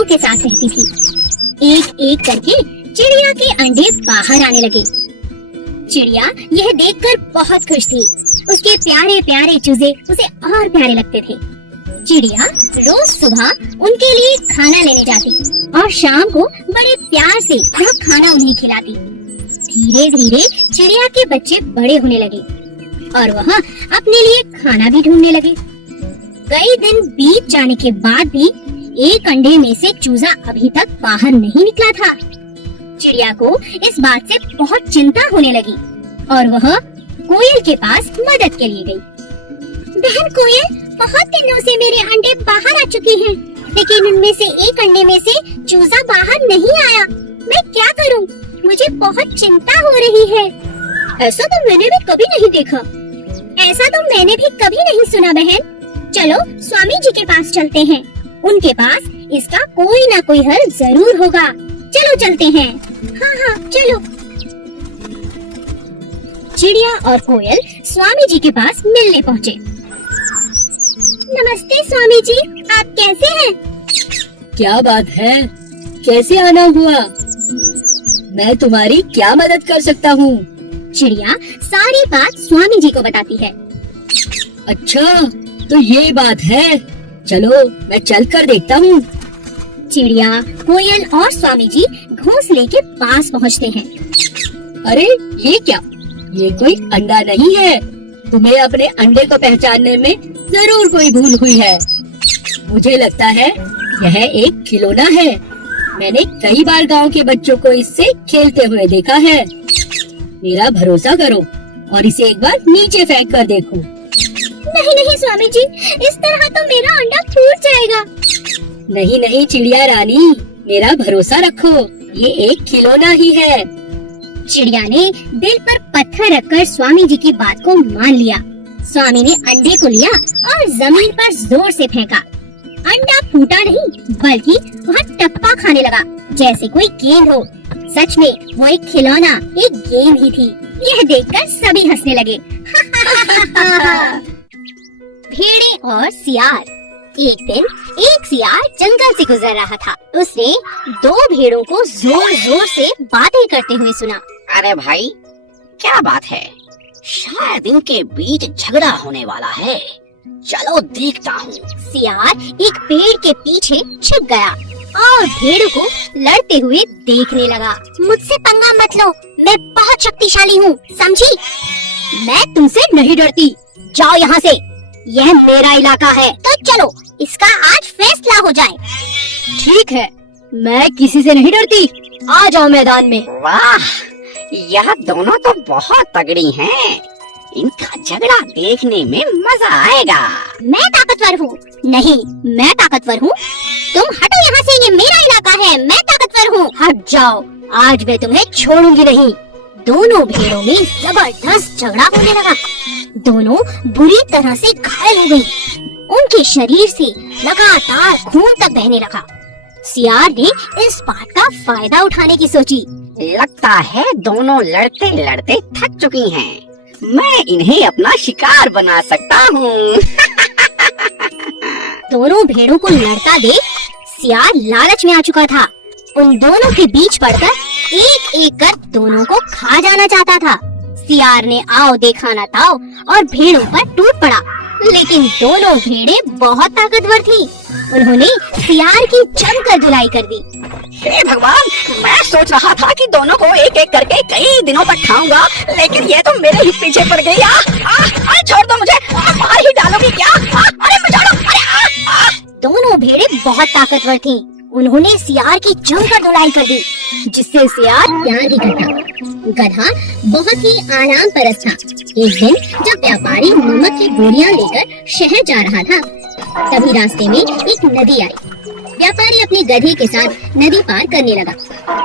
अंडों के साथ रहती थी। एक एक करके चिड़िया के अंडे बाहर आने लगे। चिड़िया यह देखकर बहुत खुश थी। उसके प्यारे प्यारे चूजे उसे और प्यारे लगते थे। चिड़िया रोज सुबह उनके लिए खाना लेने जाती और शाम को बड़े प्यार से वह खाना उन्हें खिलाती। धीरे धीरे चिड़िया के बच्चे बड़े होने लगे और वह अपने लिए खाना भी ढूंढने लगे। कई दिन बीत जाने के बाद भी एक अंडे में से चूजा अभी तक बाहर नहीं निकला था। चिड़िया को इस बात से बहुत चिंता होने लगी और वह कोयल के पास मदद के लिए गई। बहन कोयल, बहुत दिनों से मेरे अंडे बाहर आ चुके हैं, लेकिन उनमें से एक अंडे में से चूजा बाहर नहीं आया। मैं क्या करूं? मुझे बहुत चिंता हो रही है। ऐसा तो मैंने भी कभी नहीं देखा। ऐसा तो मैंने भी कभी नहीं सुना बहन। चलो स्वामी जी के पास चलते हैं। उनके पास इसका कोई ना कोई हल जरूर होगा। चलो चलते हैं। हाँ हाँ चलो। चिड़िया और कोयल स्वामी जी के पास मिलने पहुँचे। नमस्ते स्वामी जी, आप कैसे हैं? क्या बात है, कैसे आना हुआ? मैं तुम्हारी क्या मदद कर सकता हूँ? चिड़िया सारी बात स्वामी जी को बताती है। अच्छा, तो ये बात है। चलो मैं चल कर देखता हूँ। चिड़िया, कोयल और स्वामी जी घोंसले के पास पहुँचते हैं। अरे ये क्या? ये कोई अंडा नहीं है। तुम्हें अपने अंडे को पहचानने में जरूर कोई भूल हुई है। मुझे लगता है यह एक खिलौना है। मैंने कई बार गांव के बच्चों को इससे खेलते हुए देखा है। मेरा भरोसा करो और इसे एक बार नीचे फेंक कर देखो। नहीं नहीं स्वामी जी, इस तरह तो मेरा अंडा टूट जाएगा। नहीं नहीं चिड़िया रानी, मेरा भरोसा रखो, ये एक खिलौना ही है। चिड़िया ने दिल पर पत्थर रखकर स्वामी जी की बात को मान लिया। स्वामी ने अंडे को लिया और जमीन पर जोर से फेंका। अंडा फूटा नहीं, बल्कि वह टप्पा खाने लगा जैसे कोई गेंद हो। सच में वो एक खिलौना, एक गेम ही थी। यह देखकर सभी हंसने लगे। भेड़े और सियार। एक दिन एक सियार जंगल से गुजर रहा था। उसने दो भेड़ों को जोर जोर से बातें करते हुए सुना। अरे भाई, क्या बात है? शायद इनके बीच झगड़ा होने वाला है। चलो देखता हूँ। सियार एक पेड़ के पीछे छिप गया और भेड़ों को लड़ते हुए देखने लगा। मुझसे पंगा मत लो, मैं बहुत शक्तिशाली हूँ, समझी? मैं तुमसे नहीं डरती, जाओ यहाँ से। यह मेरा इलाका है, तो चलो इसका आज फैसला हो जाए। ठीक है, मैं किसी से नहीं डरती। आ जाओ मैदान में। वाह, यह दोनों तो बहुत तगड़ी हैं। इनका झगड़ा देखने में मजा आएगा। मैं ताकतवर हूँ। नहीं, मैं ताकतवर हूँ। तुम हटो यहाँ से, ये मेरा इलाका है। मैं ताकतवर हूँ। हट जाओ, आज मैं तुम्हें छोड़ूंगी नहीं। दोनों भेड़ों में जबरदस्त झगड़ा होने लगा। दोनों बुरी तरह से घायल हो गई। उनके शरीर से लगातार खून तक बहने लगा। सियार ने इस बात का फायदा उठाने की सोची। लगता है दोनों लड़ते लड़ते थक चुकी हैं। मैं इन्हें अपना शिकार बना सकता हूँ। दोनों भेड़ों को लड़ता देख सियार लालच में आ चुका था। उन दोनों के बीच पड़कर एक एक कर दोनों को खा जाना चाहता था। सियार ने आओ देखा ना ताओ और भेड़ों पर टूट पड़ा, लेकिन दोनों भेड़े बहुत ताकतवर थी। उन्होंने सियार की जमकर धुलाई कर दी। हे भगवान, मैं सोच रहा था कि दोनों को एक एक करके कई दिनों तक खाऊंगा, लेकिन ये तो मेरे ही पीछे पड़ गई। अरे छोड़ दो मुझे, मार ही डालोगी क्या? अरे मुझे छोड़ो, अरे दोनों भेड़े बहुत ताकतवर थीं। उन्होंने सियार की जमकर धुलाई कर दी, जिससे सियार प्यार ही करता। गधा बहुत ही आराम परस्त था। एक दिन जब व्यापारी नमक की बोरियां लेकर शहर जा रहा था, तभी रास्ते में एक नदी आई। व्यापारी अपने गधे के साथ नदी पार करने लगा।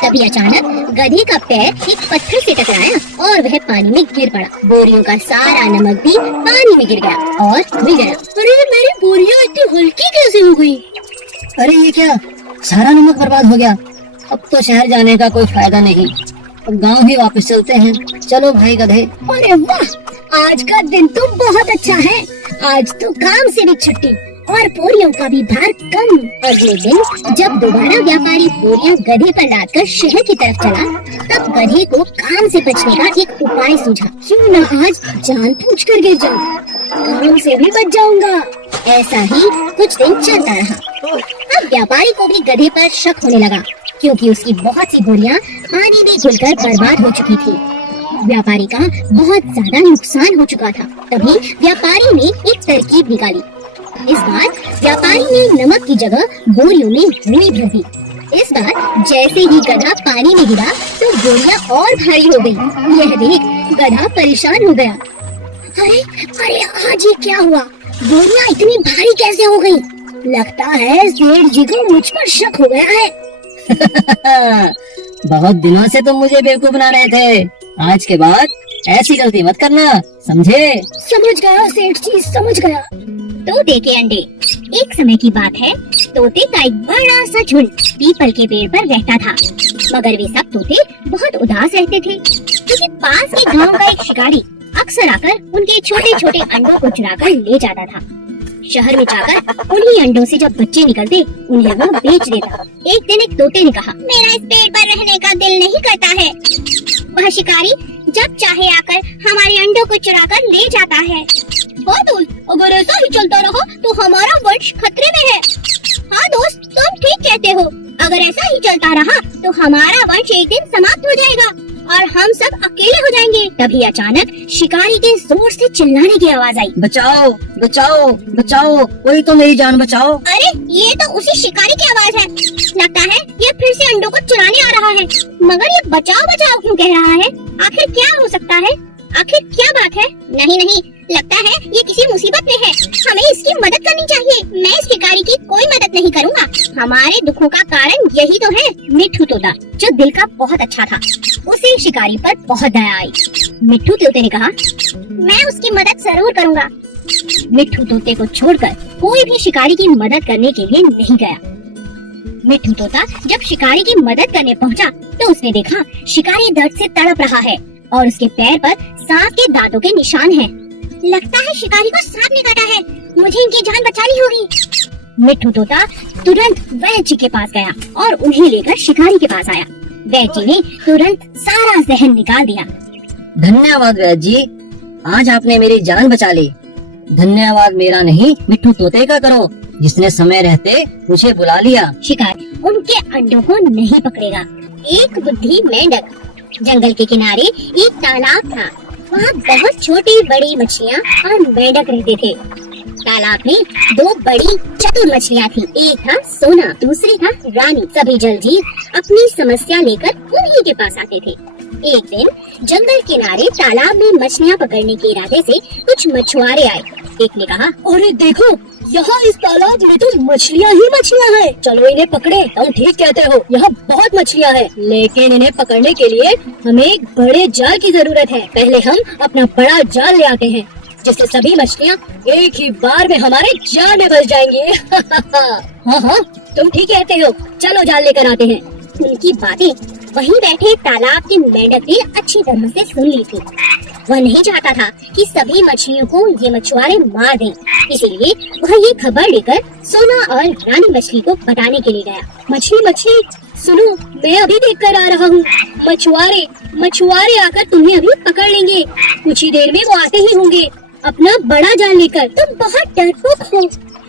तभी अचानक गधे का पैर एक पत्थर से टकराया और वह पानी में गिर पड़ा। बोरियों का सारा नमक भी पानी में गिर गया और बिगड़ा। अरे मेरी बोरियां इतनी हल्की कैसे हो गई? अरे ये क्या, सारा नमक बर्बाद हो गया। अब तो शहर जाने का कोई फायदा नहीं। अब गांव ही वापस चलते हैं। चलो भाई गधे। अरे वाह, आज का दिन तो बहुत अच्छा है। आज तो काम से भी छुट्टी और बोरियों का भी भार कम। अगले दिन जब दोबारा व्यापारी बोरियां गधे पर लादकर शहर की तरफ चला, तब गधे को काम से बचने का एक उपाय सूझा। क्यों न आज जान पूछ कर गिर जाऊं, काम से भी बच जाऊंगा। ऐसा ही कुछ दिन चलता रहा। अब व्यापारी को भी गधे पर शक होने लगा, क्योंकि उसकी बहुत सी बोरियां पानी में घुलकर बर्बाद हो चुकी थी। व्यापारी का बहुत ज्यादा नुकसान हो चुका था। तभी व्यापारी ने एक तरकीब निकाली। इस बार व्यापारी ने नमक की जगह बोरियों में रुई भर दी। इस बार जैसे ही गधा पानी में गिरा तो बोरियां और भारी हो गई। यह देख गधा परेशान हो गया। अरे अरे आज ये क्या हुआ? बोरियां इतनी भारी कैसे हो गई? लगता है सेठ जी को मुझ पर शक हो गया है। बहुत दिनों से तुम मुझे बेवकूफ बना रहे थे। आज के बाद ऐसी गलती मत करना, समझे? समझ गया सेठ जी, समझ गया। तोते के अंडे। एक समय की बात है, तोते का एक बड़ा सा झुंड पीपल के पेड़ पर रहता था। मगर वे सब तोते बहुत उदास रहते थे, क्योंकि पास के गांव का एक शिकारी अक्सर आकर उनके छोटे छोटे अंडों को चुराकर ले जाता था। शहर में जाकर उन्हीं अंडों से जब बच्चे निकलते, उन्हें वो बेच देता। एक दिन एक तोते ने कहा, मेरा इस पेड़ पर रहने का दिल नहीं करता है। वह शिकारी जब चाहे आकर हमारे अंडों को चुराकर ले जाता है। हाँ दोस्त, अगर ऐसा ही चलता रहा तो हमारा वंश खतरे में है। हाँ दोस्त, तुम ठीक कहते हो। अगर ऐसा ही चलता रहा तो हमारा वंश एक दिन समाप्त हो जाएगा और हम सब अकेले हो जाएंगे। तभी अचानक शिकारी के जोर से चिल्लाने की आवाज आई। बचाओ बचाओ बचाओ, कोई तो मेरी जान बचाओ। अरे ये तो उसी शिकारी की आवाज है। लगता है ये फिर से अंडों को चुराने आ रहा है। मगर ये बचाओ बचाओ क्यों कह रहा है? आखिर क्या हो सकता है? आखिर क्या बात है? नहीं नहीं, लगता है ये किसी मुसीबत में है। हमें इसकी मदद करनी चाहिए। मैं इस शिकारी की कोई मदद नहीं करूँगा। हमारे दुखों का कारण यही तो है। मिट्ठू तोता, जो दिल का बहुत अच्छा था, उसे शिकारी पर बहुत दया आई। मिट्ठू तोते ने कहा, मैं उसकी मदद जरूर करूँगा। मिट्ठू तोते को छोड़कर कोई भी शिकारी की मदद करने के लिए नहीं गया। मिट्ठू तोता जब शिकारी की मदद करने पहुंचा, तो उसने देखा शिकारी दर्द से तड़प रहा है और उसके पैर पर सांप के दांतों के निशान हैं। लगता है शिकारी को सांप ने काटा है। मुझे इनकी जान बचानी होगी। मिट्ठू तोता तुरंत वैद्य जी के पास गया और उन्हें लेकर शिकारी के पास आया। वैद्य जी ने तुरंत सारा जहर निकाल दिया। धन्यवाद वैद्य जी, आज आपने मेरी जान बचा ली। धन्यवाद मेरा नहीं, मिट्ठू तोते का करो, जिसने समय रहते मुझे बुला लिया। शिकारी उनके अंडों को नहीं पकड़ेगा। एक बुद्धि मेंढक। जंगल के किनारे एक तालाब था। वहाँ बहुत छोटी बड़ी मछलियाँ और मेंढक रहते थे। तालाब में दो बड़ी चतुर मछलियाँ थी। एक था सोना, दूसरी था रानी। सभी जलजीव अपनी समस्या लेकर उन्हीं के पास आते थे। एक दिन जंगल किनारे तालाब में मछलियाँ पकड़ने के इरादे से कुछ मछुआरे आए। एक ने कहा, अरे देखो, यहाँ इस तालाब में तो मछलियाँ ही मछलियाँ हैं। चलो इन्हें पकड़े। तुम ठीक कहते हो, यहाँ बहुत मछलियाँ हैं, लेकिन इन्हें पकड़ने के लिए हमें एक बड़े जाल की जरूरत है। पहले हम अपना बड़ा जाल ले आते हैं, जिससे सभी मछलियाँ एक ही बार में हमारे जाल में फंस जाएंगी। हाँ हाँ, तुम ठीक कहते हो, चलो जाल लेकर आते हैं। उनकी बातें वहीं बैठे तालाब के मेंढक ने अच्छी तरह से सुन ली थी। वह नहीं चाहता था कि सभी मछलियों को ये मछुआरे मार दें, इसीलिए वह ये खबर लेकर सोना और रानी मछली को बताने के लिए गया। मछली मछली सुनो, मैं अभी देख कर आ रहा हूँ। मछुआरे आकर तुम्हें अभी पकड़ लेंगे। कुछ ही देर में वो आते ही होंगे अपना बड़ा जाल लेकर। तुम बहुत डरपोक हो।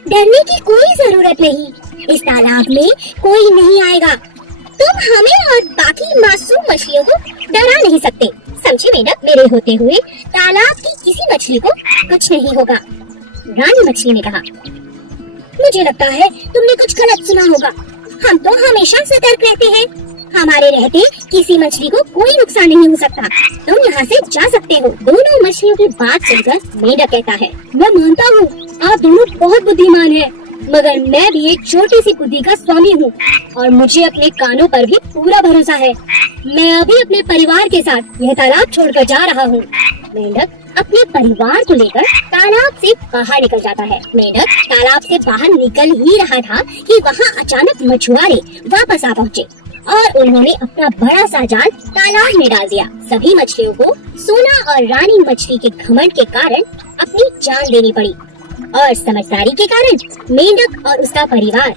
डरने की कोई जरूरत नहीं। इस तालाब में कोई नहीं आएगा। तुम हमें और बाकी मासूम मछलियों को डरा नहीं सकते। समझे मेंढक, मेरे होते हुए तालाब की किसी मछली को कुछ नहीं होगा। रानी मछली ने कहा, मुझे लगता है तुमने कुछ गलत सुना होगा। हम तो हमेशा सतर्क रहते हैं। हमारे रहते किसी मछली को कोई नुकसान नहीं हो सकता। तुम यहाँ से जा सकते हो। दोनों मछलियों की बात सुनकर मेंढक कहता है, मैं मानता हूँ आप दोनों बहुत बुद्धिमान हैं, मगर मैं भी एक छोटी सी बुद्धि का स्वामी हूँ और मुझे अपने कानों पर भी पूरा भरोसा है। मैं अभी अपने परिवार के साथ यह तालाब छोड़कर जा रहा हूँ। मेंढक अपने परिवार को लेकर तालाब से बाहर निकल जाता है। मेंढक तालाब से बाहर निकल ही रहा था कि वहाँ अचानक मछुआरे वापस आ पहुँचे और उन्होंने अपना बड़ा सा जाल तालाब में डाल दिया। सभी मछलियों को सोना और रानी मछली के घमंड के कारण अपनी जान देनी पड़ी। और समझदारी के कारण मेंढक और उसका परिवार